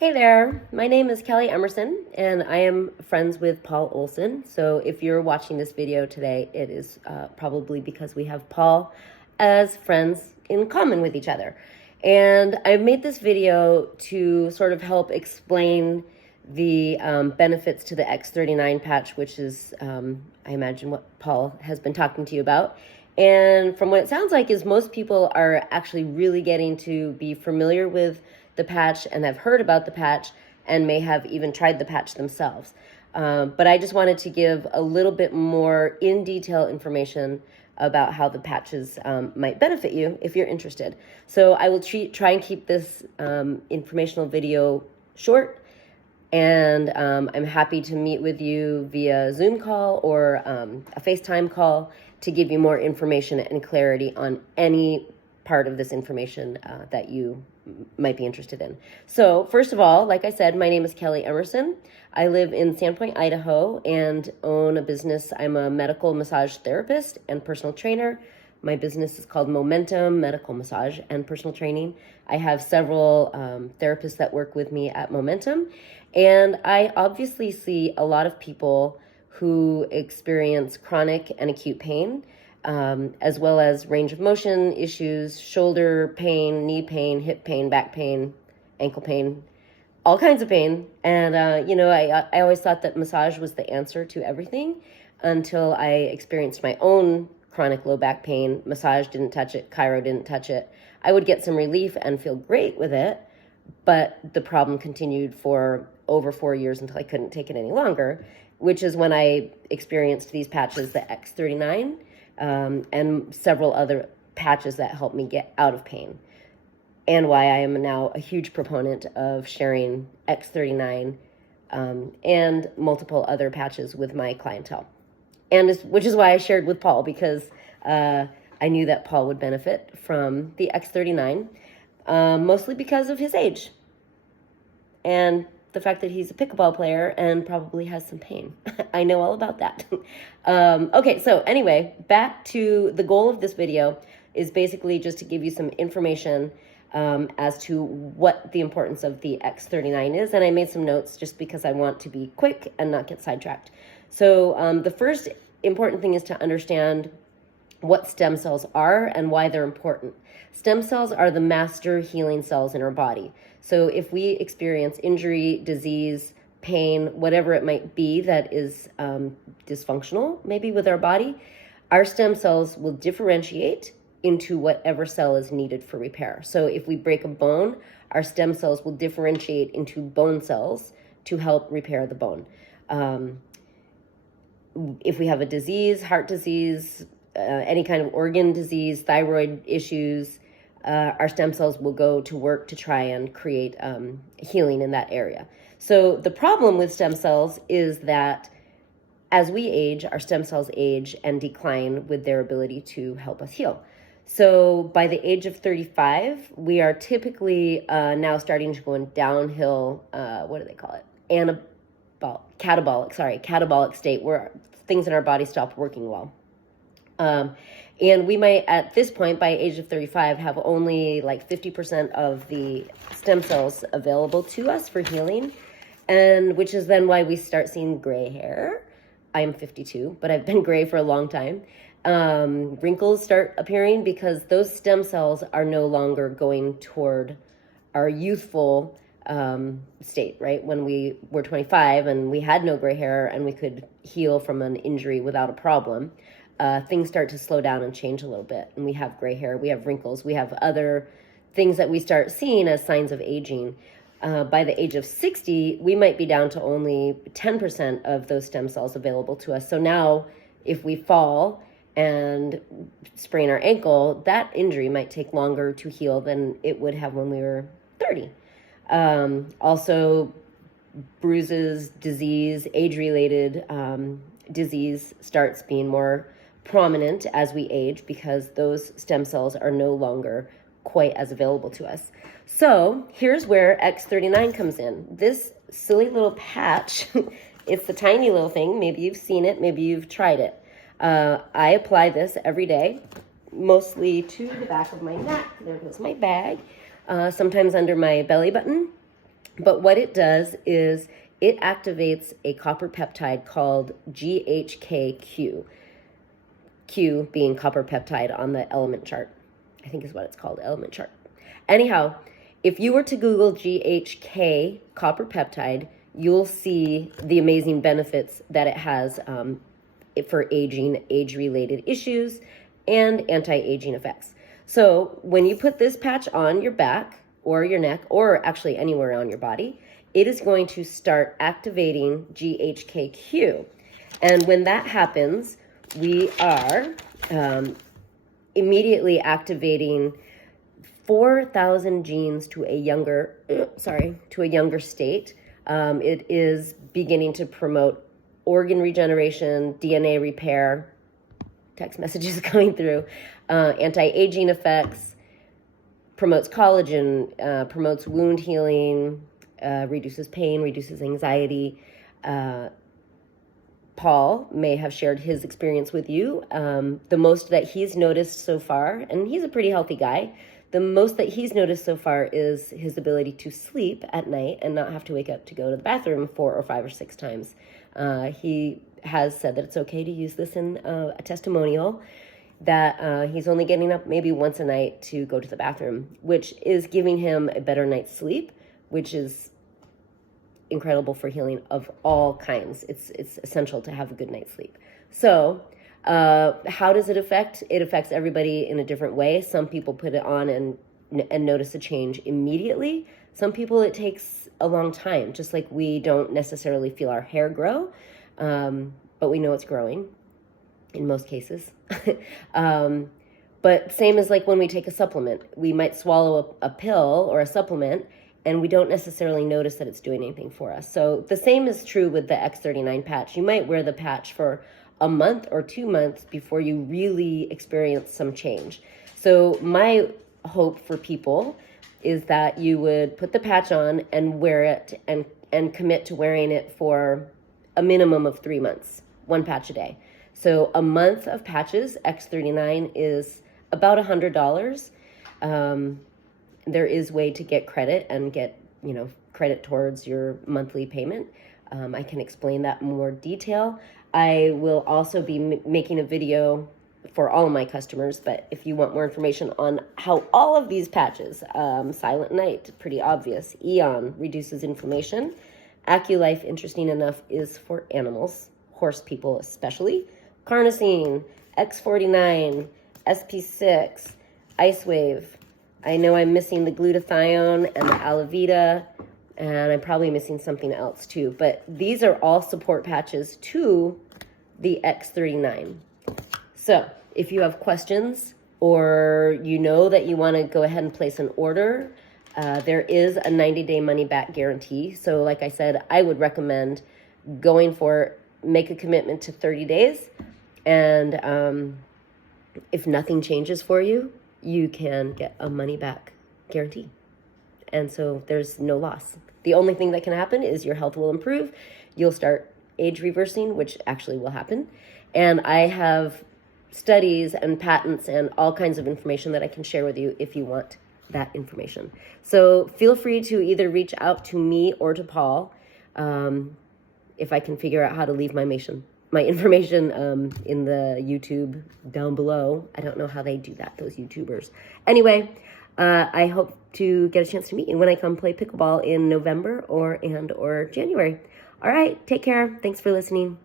Hey there, my name is Kelly Emerson and I am friends with Paul Olson. So if you're watching this video today, it is probably because we have Paul as friends in common with each other. And I made this video to sort of help explain the benefits to the X39 patch, which is, I imagine, what Paul has been talking to you about. And from what it sounds like is most people are actually really getting to be familiar with the patch and have heard about the patch and may have even tried the patch themselves. But I just wanted to give a little bit more in detail information about how the patches might benefit you if you're interested. So I will try and keep this informational video short, and I'm happy to meet with you via Zoom call or a FaceTime call to give you more information and clarity on any part of this information that you might be interested in. So first of all, like I said, my name is Kelly Emerson. I live in Sandpoint, Idaho, and own a business. I'm a medical massage therapist and personal trainer. My business is called Momentum Medical Massage and Personal Training. I have several therapists that work with me at Momentum, and I obviously see a lot of people who experience chronic and acute pain, as well as range of motion issues, shoulder pain, knee pain, hip pain, back pain, ankle pain, all kinds of pain. And, I always thought that massage was the answer to everything until I experienced my own chronic low back pain. Massage didn't touch it. Chiro didn't touch it. I would get some relief and feel great with it, but the problem continued for over 4 years until I couldn't take it any longer, which is when I experienced these patches, the X39, and several other patches that help me get out of pain, and why I am now a huge proponent of sharing X39 and multiple other patches with my clientele. And which is why I shared with Paul, because I knew that Paul would benefit from the X39, mostly because of his age and the fact that he's a pickleball player and probably has some pain. I know all about that. Okay, so anyway, back to the goal of this video is basically just to give you some information as to what the importance of the X39 is. And I made some notes just because I want to be quick and not get sidetracked. So the first important thing is to understand what stem cells are and why they're important. Stem cells are the master healing cells in our body. So if we experience injury, disease, pain, whatever it might be that is dysfunctional, maybe with our body, our stem cells will differentiate into whatever cell is needed for repair. So if we break a bone, our stem cells will differentiate into bone cells to help repair the bone. If we have a disease, heart disease, any kind of organ disease, thyroid issues, our stem cells will go to work to try and create healing in that area. So the problem with stem cells is that as we age, our stem cells age and decline with their ability to help us heal. So by the age of 35, we are typically now starting to go in downhill, what do they call it? Catabolic state, where things in our body stop working well. And we might, at this point, by age of 35, have only like 50% of the stem cells available to us for healing, and which is then why we start seeing gray hair. I'm 52, but I've been gray for a long time. Wrinkles start appearing because those stem cells are no longer going toward our youthful state, right? When we were 25 and we had no gray hair and we could heal from an injury without a problem, things start to slow down and change a little bit. And we have gray hair, we have wrinkles, we have other things that we start seeing as signs of aging. By the age of 60, we might be down to only 10% of those stem cells available to us. So now if we fall and sprain our ankle, that injury might take longer to heal than it would have when we were 30. Also, bruises, disease, age-related disease starts being more prominent as we age because those stem cells are no longer quite as available to us. So here's where X39 comes in. This silly little patch, it's a tiny little thing. Maybe you've seen it, maybe you've tried it. I apply this every day, mostly to the back of my neck. There goes my bag. Sometimes under my belly button. But what it does is it activates a copper peptide called GHKQ. Q being copper peptide on the element chart, I think is what it's called, element chart. Anyhow, if you were to Google GHK copper peptide, you'll see the amazing benefits that it has for aging, age-related issues, and anti-aging effects. So when you put this patch on your back or your neck, or actually anywhere on your body, it is going to start activating GHKQ. And when that happens, we are immediately activating 4,000 genes to a younger state. It is beginning to promote organ regeneration, DNA repair, text messages coming through, anti-aging effects, promotes collagen, promotes wound healing, reduces pain, reduces anxiety. Paul may have shared his experience with you. The most that he's noticed so far, and he's a pretty healthy guy, the most that he's noticed so far is his ability to sleep at night and not have to wake up to go to the bathroom 4 or 5 or 6 times. He has said that it's okay to use this in a testimonial, that he's only getting up maybe once a night to go to the bathroom, which is giving him a better night's sleep, which is incredible for healing of all kinds. It's essential to have a good night's sleep. So how does it affect? It affects everybody in a different way. Some people put it on and notice a change immediately. Some people it takes a long time, just like we don't necessarily feel our hair grow, but we know it's growing in most cases. But same as like when we take a supplement, we might swallow a pill or a supplement and we don't necessarily notice that it's doing anything for us. So the same is true with the X39 patch. You might wear the patch for a month or 2 months before you really experience some change. So my hope for people is that you would put the patch on and wear it and commit to wearing it for a minimum of 3 months, 1 patch a day. So a month of patches, X39, is about $100. There is way to get credit and get, credit towards your monthly payment. I can explain that in more detail. I will also be making a video for all of my customers, but if you want more information on how all of these patches, Silent Night, pretty obvious, Eon reduces inflammation, AccuLife, interesting enough, is for animals, horse people especially, Carnosine, X49, SP6, IceWave. I know I'm missing the glutathione and the Alavita, and I'm probably missing something else too, but these are all support patches to the X39. So if you have questions or you know that you want to go ahead and place an order, there is a 90-day money-back guarantee. So like I said, I would recommend going for, make a commitment to 30 days, and if nothing changes for you, you can get a money-back guarantee. And so there's no loss. The only thing that can happen is your health will improve. You'll start age reversing, which actually will happen. And I have studies and patents and all kinds of information that I can share with you if you want that information. So feel free to either reach out to me or to Paul if I can figure out how to leave my information in the YouTube down below. I don't know how they do that, those YouTubers. Anyway, I hope to get a chance to meet you when I come play pickleball in November or January. All right, take care. Thanks for listening.